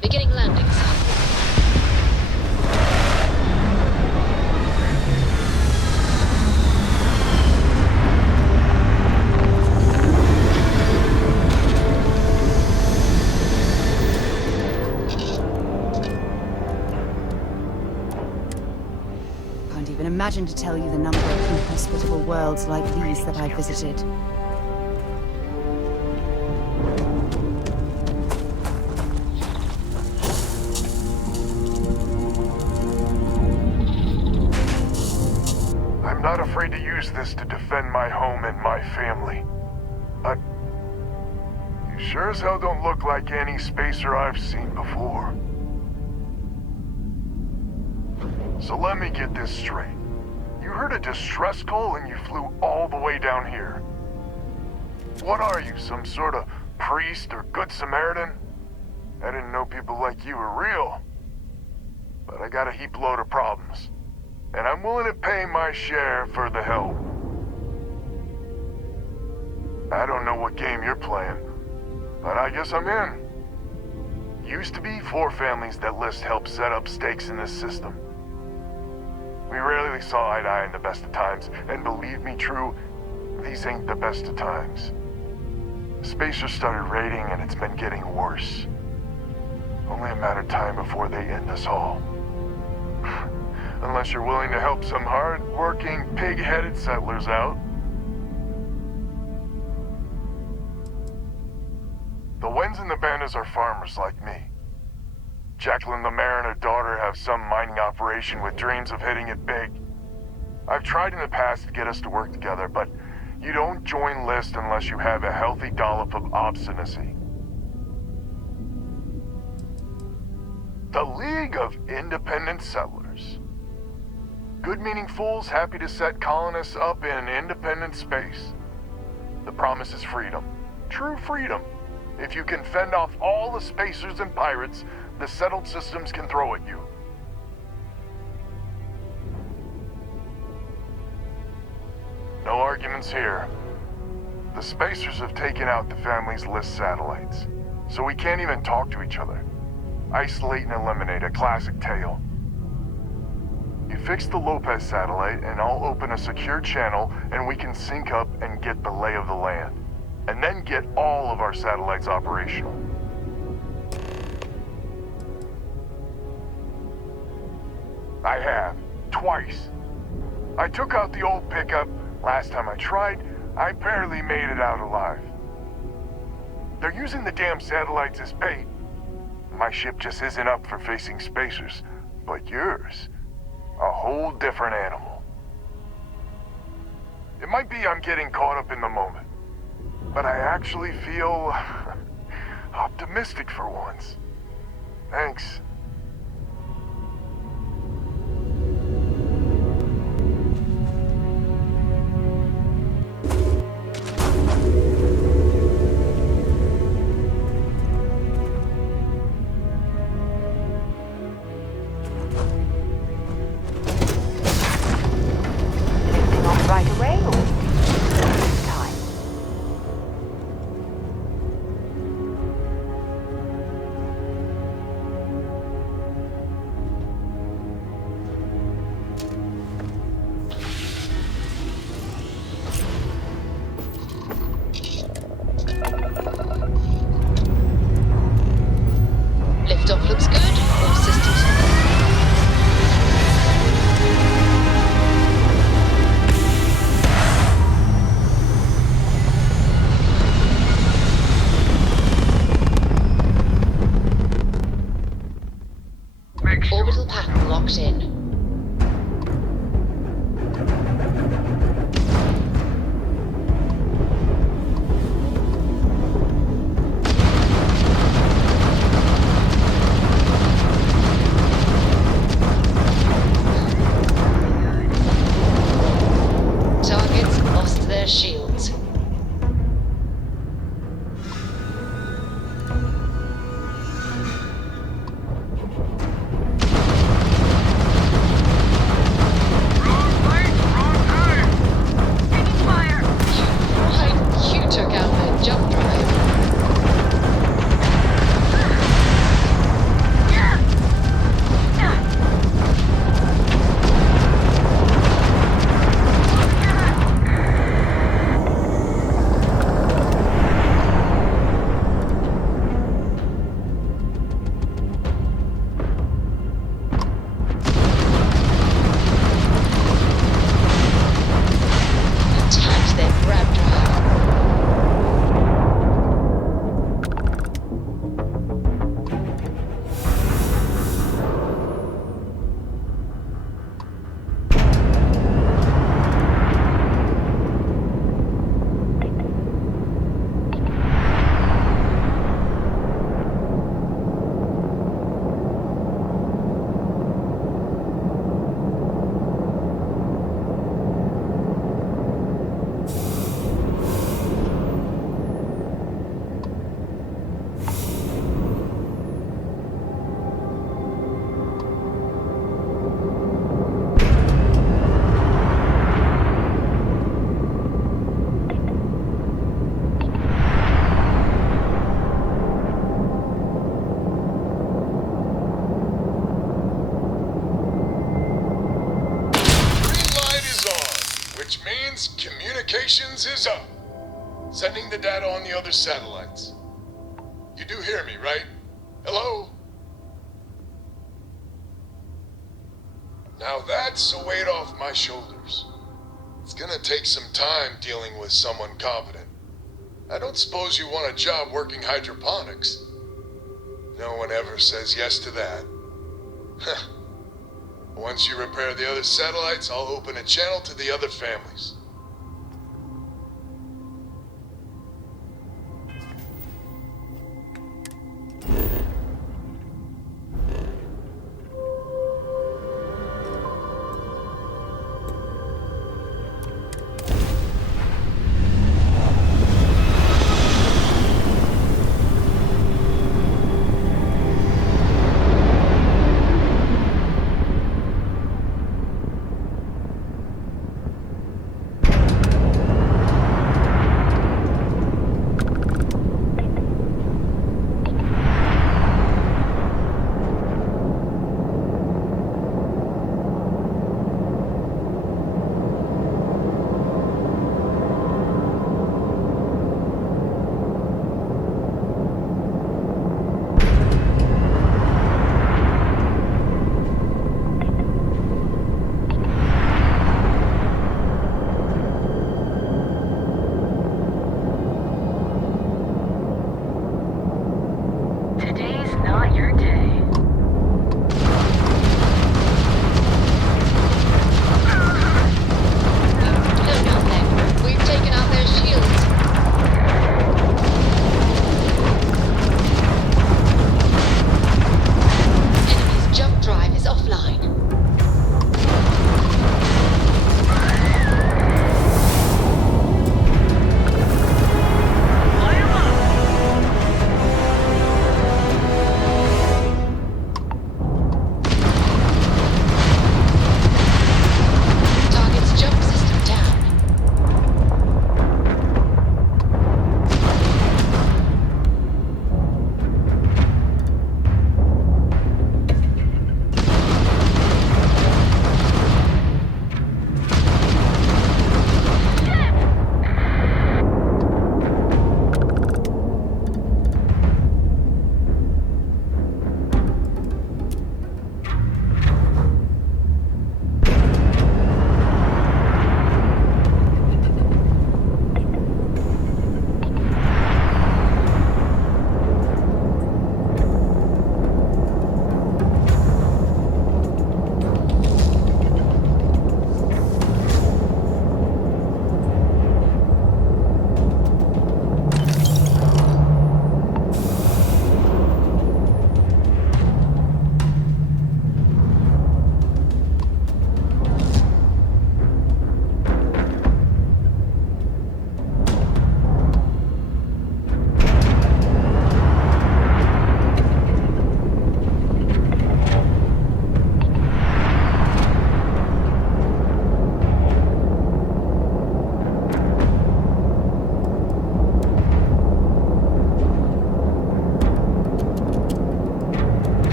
Beginning landing zone. Can't even imagine to tell you the number of inhospitable worlds like these that I've visited. I'm not afraid to use this to defend my home and my family. But you sure as hell don't look like any spacer I've seen before. So let me get this straight. You heard a distress call and you flew all the way down here. What are you, some sort of priest or good Samaritan? I didn't know people like you were real. But I got a heap load of problems. And I'm willing to pay my share for the help. I don't know what game you're playing, but I guess I'm in. Used to be 4 families that list help set up stakes in this system. We rarely saw eye to eye in the best of times, and believe me true, these ain't the best of times. Spacers started raiding and it's been getting worse. Only a matter of time before they end us all. Unless you're willing to help some hard-working, pig-headed settlers out. The Wens and the Bandas are farmers like me. Jacqueline the mayor and her daughter have some mining operation with dreams of hitting it big. I've tried in the past to get us to work together, but you don't join list unless you have a healthy dollop of obstinacy. The League of Independent Settlers. Good-meaning fools happy to set colonists up in independent space. The promise is freedom. True freedom. If you can fend off all the spacers and pirates the settled systems can throw at you. No arguments here. The spacers have taken out the family's list satellites, so we can't even talk to each other. Isolate and eliminate, a classic tale. You fix the Lopez satellite and I'll open a secure channel and we can sync up and get the lay of the land. And then get all of our satellites operational. I have. Twice. I took out the old pickup. Last time I tried, I barely made it out alive. They're using the damn satellites as bait. My ship just isn't up for facing spacers. But yours, a whole different animal. It might be I'm getting caught up in the moment, but I actually feel optimistic for once. Thanks. Right away or time? Aliens communications is up. Sending the data on the other satellites. You do hear me, right? Hello? Now that's a weight off my shoulders. It's gonna take some time dealing with someone competent. I don't suppose you want a job working hydroponics. No one ever says yes to that. Once you repair the other satellites, I'll open a channel to the other families.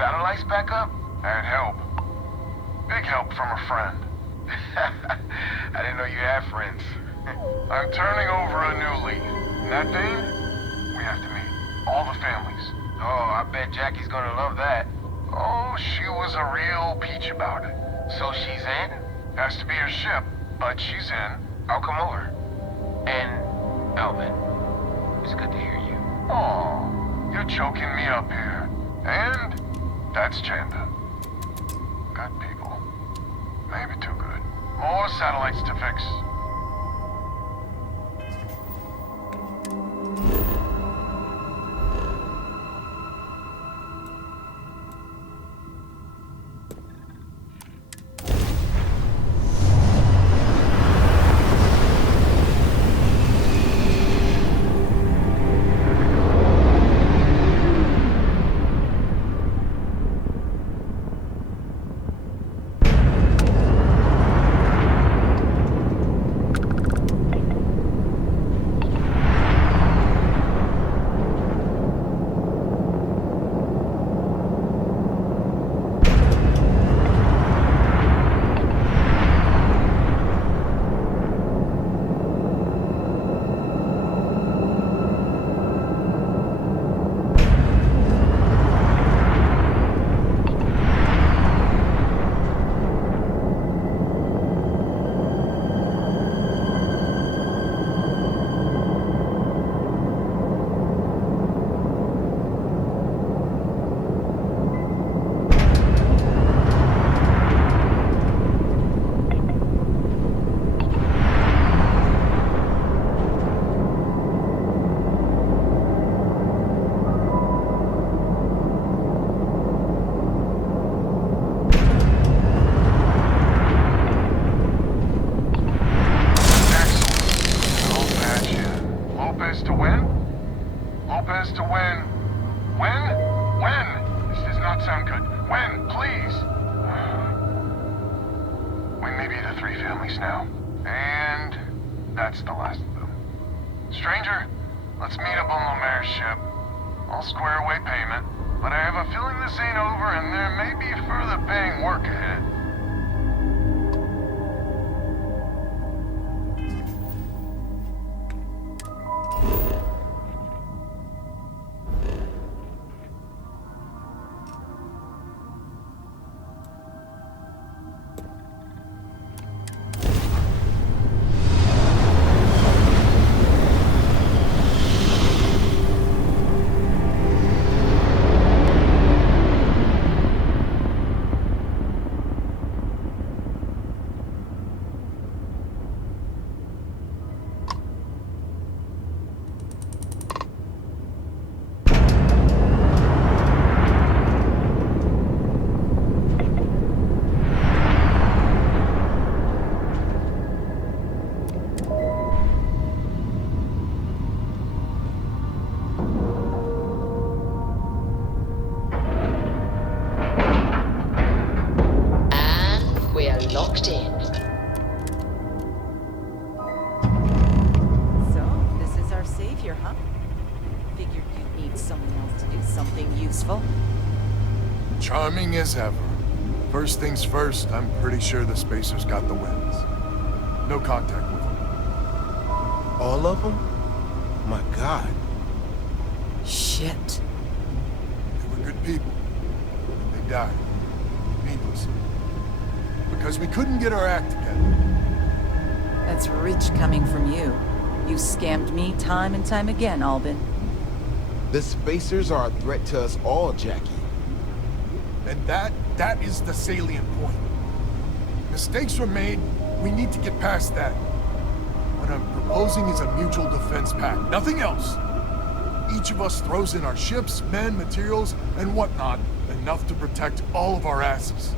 satellites back up? And help. Big help from a friend. I didn't know you had friends. I'm turning over a new leaf. In that vein, we have to meet all the families. Oh, I bet Jackie's gonna love that. Oh, she was a real peach about it. So she's in? Has to be her ship, but she's in. I'll come over. And, Alvin, it's good to hear you. Oh, you're choking me up here. And that's Chanda. Good people. Maybe too good. More satellites to fix. Lopez to win? Lopez to win. When? When? This does not sound good. When, please? We may be the three families now. And that's the last of them. Stranger, let's meet up on Lomare's ship. I'll square away payment, but I have a feeling this ain't over and there may be further paying work ahead. Locked in. So, this is our savior, huh? Figured you'd need someone else to do something useful. Charming as ever. First things first, I'm pretty sure the Spacers got the wins. No contact with them. All of them? My God. Shit. They were good people. They died. Needlessly. Because we couldn't get our act together. That's rich coming from you. You scammed me time and time again, Alban. The Spacers are a threat to us all, Jackie. And that is the salient point. Mistakes were made, we need to get past that. What I'm proposing is a mutual defense pact, nothing else. Each of us throws in our ships, men, materials, and whatnot, enough to protect all of our asses.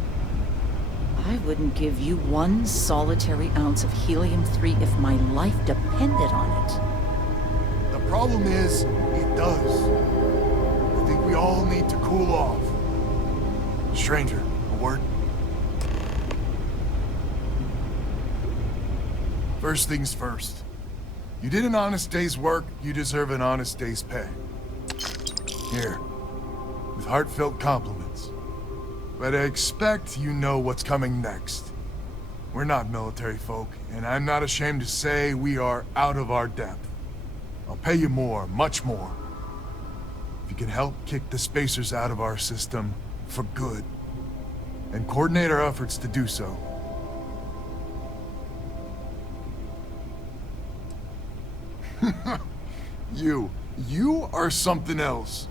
I wouldn't give you one solitary ounce of helium-3 if my life depended on it. The problem is, it does. I think we all need to cool off. Stranger, a word? First things first. You did an honest day's work, you deserve an honest day's pay. Here, with heartfelt compliments. but I expect you know what's coming next. We're not military folk, and I'm not ashamed to say we are out of our depth. I'll pay you more, much more, if you can help kick the spacers out of our system for good, and coordinate our efforts to do so. You are something else.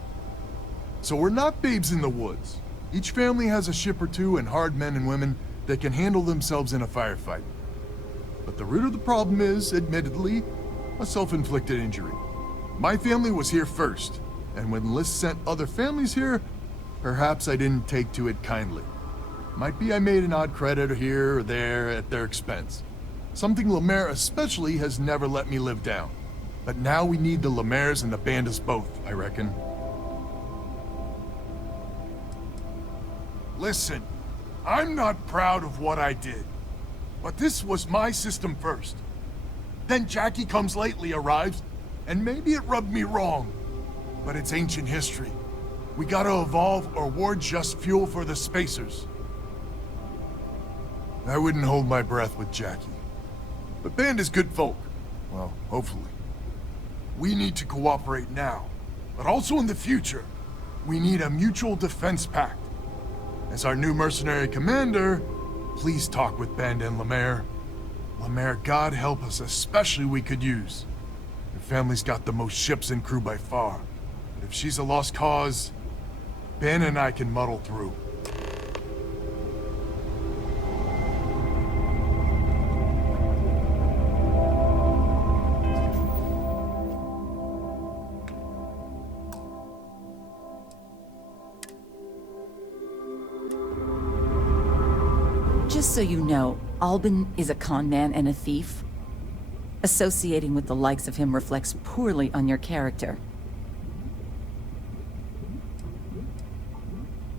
So we're not babes in the woods. Each family has a ship or two and hard men and women that can handle themselves in a firefight. But the root of the problem is, admittedly, a self-inflicted injury. My family was here first, and when Liz sent other families here, perhaps I didn't take to it kindly. Might be I made an odd credit here or there at their expense. Something Lemaire especially has never let me live down. But now we need the Lemaires and the Bandas both, I reckon. Listen, I'm not proud of what I did, but this was my system first. Then Jackie Comes Lately arrives, and maybe it rubbed me wrong, but it's ancient history. We gotta evolve or we're just fuel for the spacers. I wouldn't hold my breath with Jackie, but Banda's good folk. Well, hopefully. We need to cooperate now, but also in the future. We need a mutual defense pact. As our new mercenary commander, please talk with Banda and Lemaire. Lemaire, God help us, especially we could use. Her family's got the most ships and crew by far. But if she's a lost cause, Ben and I can muddle through. Just so you know, Alban is a con man and a thief. Associating with the likes of him reflects poorly on your character.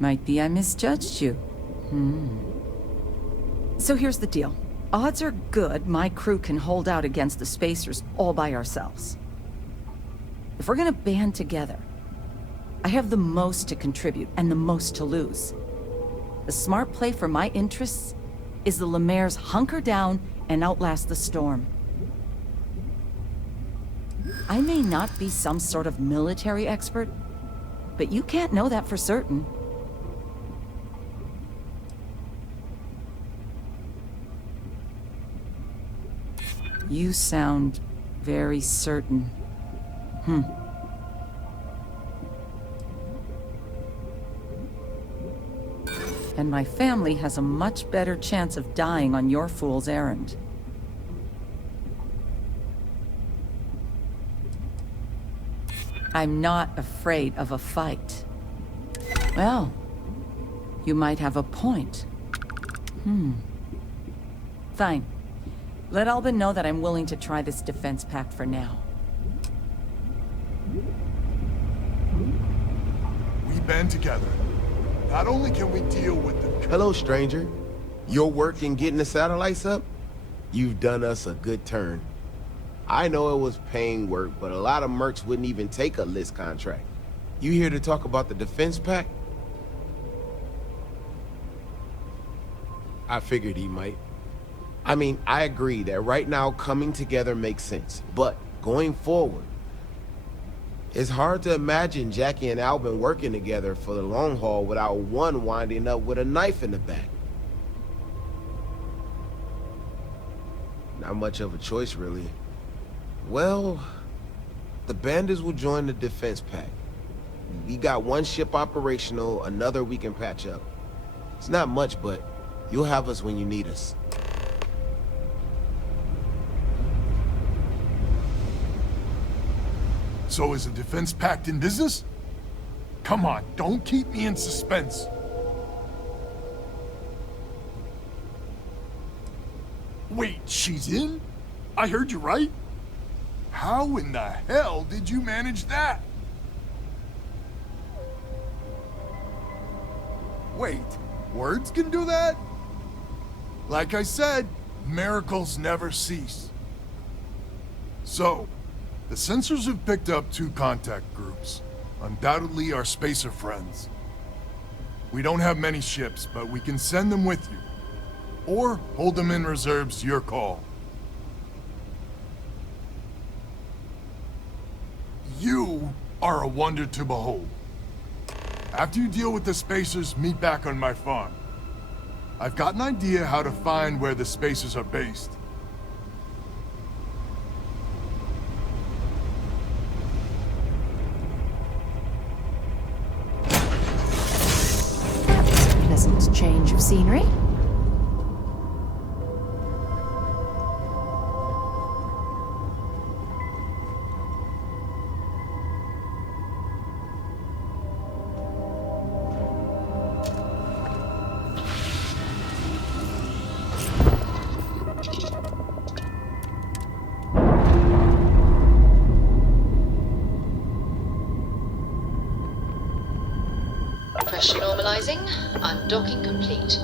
Might be I misjudged you. So here's the deal. Odds are good my crew can hold out against the spacers all by ourselves. If we're gonna band together, I have the most to contribute and the most to lose. The smart play for my interests is the Lemaire's hunker down and outlast the storm. I may not be some sort of military expert, but you can't know that for certain. You sound very certain. And my family has a much better chance of dying on your fool's errand. I'm not afraid of a fight. Well, you might have a point. Fine. Let Alban know that I'm willing to try this defense pact for now. We band together. Not only can we deal with the... Hello, stranger. Your work in getting the satellites up? You've done us a good turn. I know it was paying work, but a lot of mercs wouldn't even take a list contract. You here to talk about the defense pact? I figured he might. I mean, I agree that right now coming together makes sense, but going forward, it's hard to imagine Jackie and Alban working together for the long haul without one winding up with a knife in the back. Not much of a choice, really. Well, the Bandits will join the defense pact. We got one ship operational, another we can patch up. It's not much, but you'll have us when you need us. So is a defense pact in business? Come on, don't keep me in suspense. Wait, she's in? I heard you right? How in the hell did you manage that? Wait, words can do that? Like I said, miracles never cease. So, the sensors have picked up 2 contact groups. Undoubtedly our spacer friends. We don't have many ships, but we can send them with you. Or hold them in reserves, your call. You are a wonder to behold. After you deal with the Spacers, meet back on my farm. I've got an idea how to find where the Spacers are based. Pleasant change of scenery. Pressure normalizing. Undocking complete.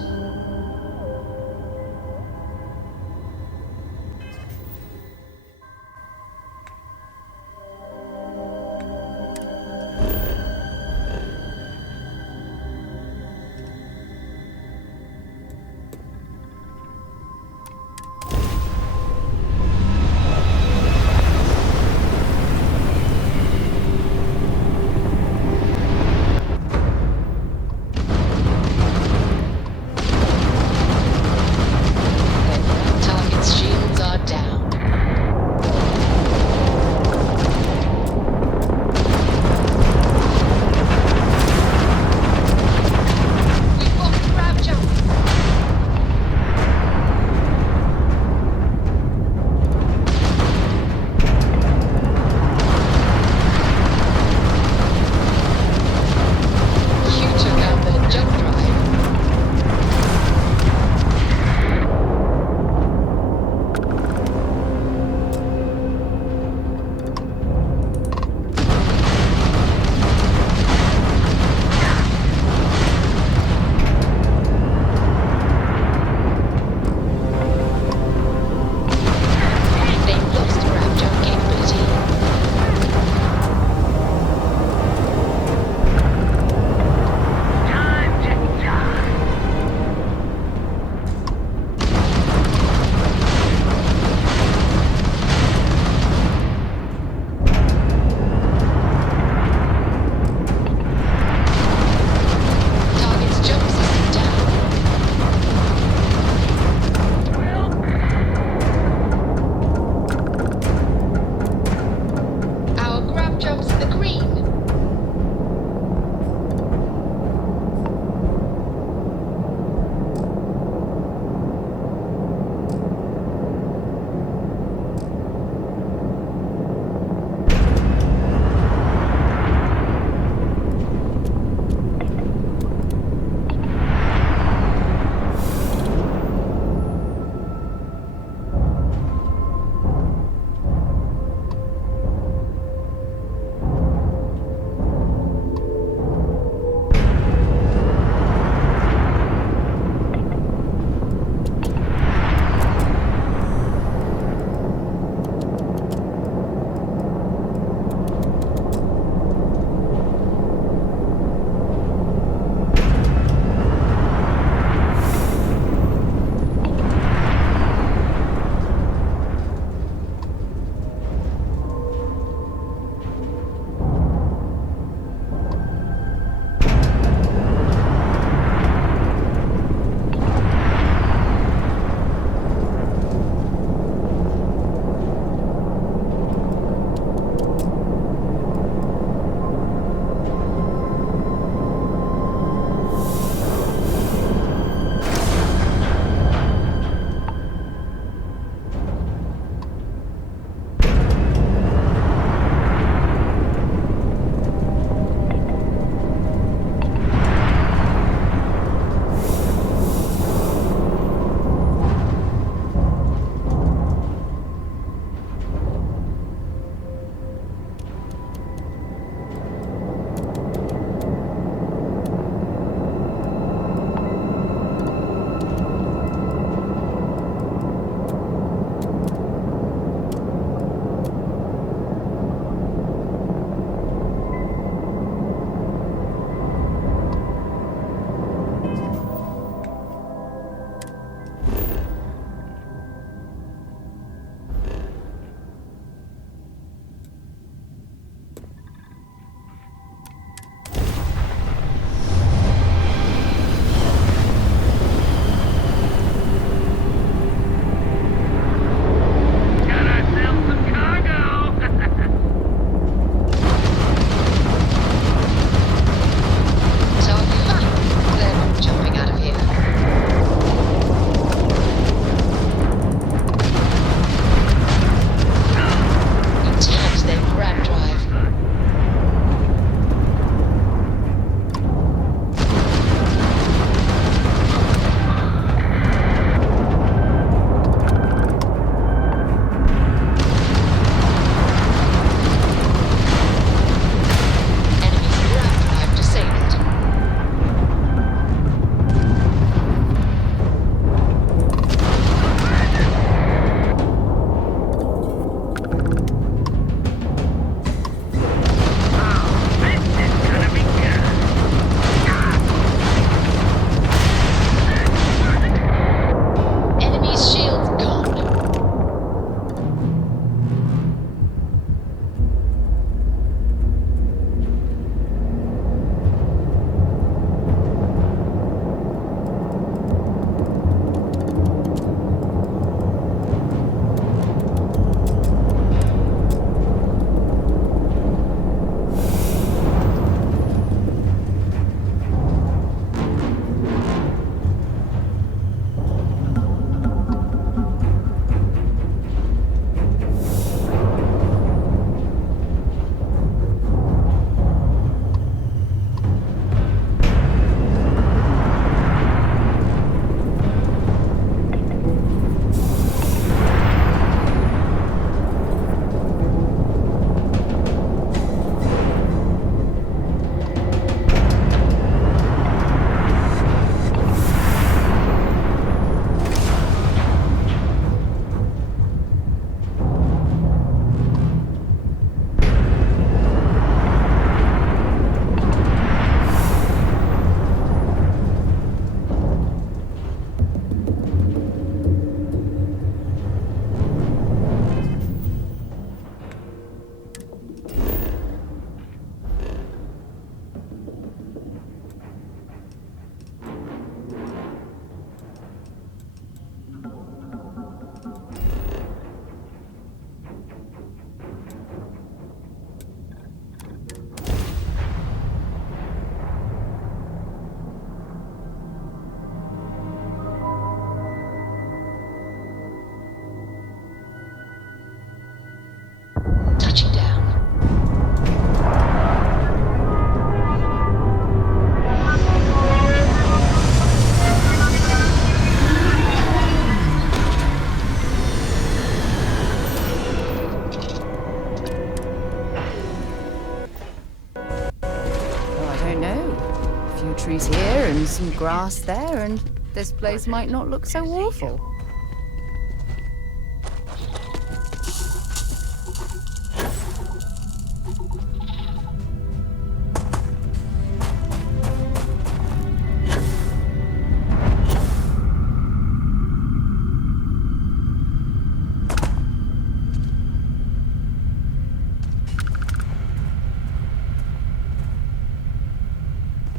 Use some grass there, and this place might not look so awful.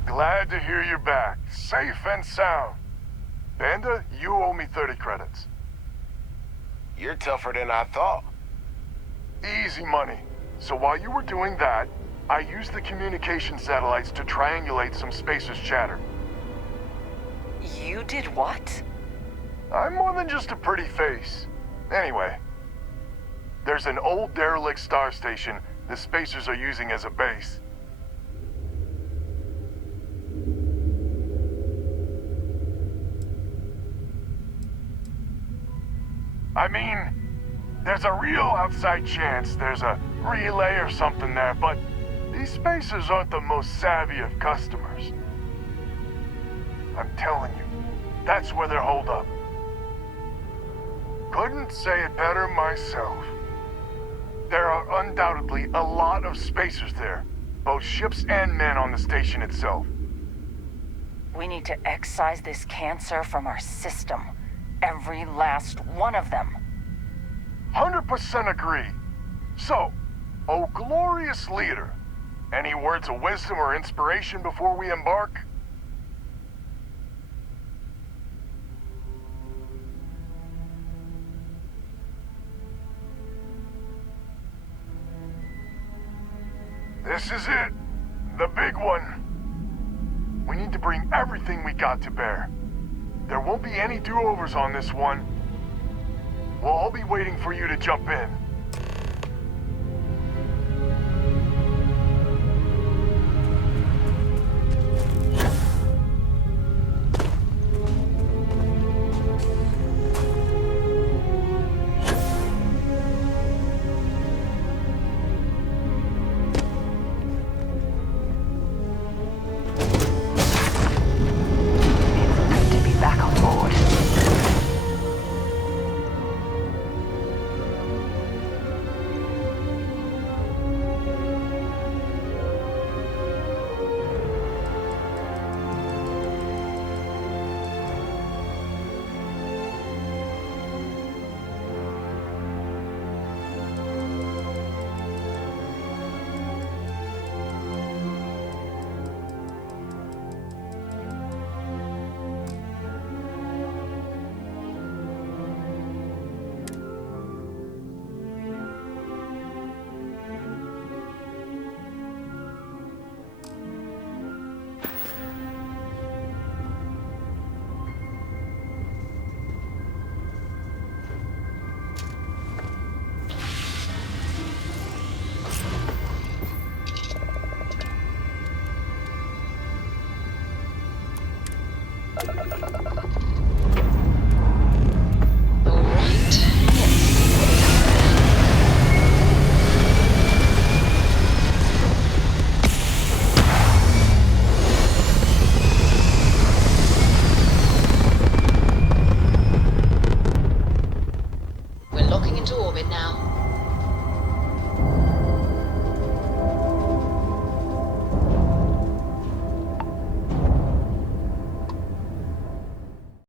Glad to hear you're back, safe and sound. Banda, you owe me 30 credits. You're tougher than I thought. Easy money. So while you were doing that, I used the communication satellites to triangulate some spacers' chatter. You did what? I'm more than just a pretty face. Anyway, there's an old derelict star station the spacers are using as a base. I mean, there's a real outside chance there's a relay or something there, but these spacers aren't the most savvy of customers. I'm telling you, that's where they're holed up. Couldn't say it better myself. There are undoubtedly a lot of spacers there, both ships and men on the station itself. We need to excise this cancer from our system. Every last one of them. 100% agree. So, oh glorious leader, any words of wisdom or inspiration before we embark? This is it. The big one. We need to bring everything we got to bear. There won't be any do-overs on this one. We'll all be waiting for you to jump in.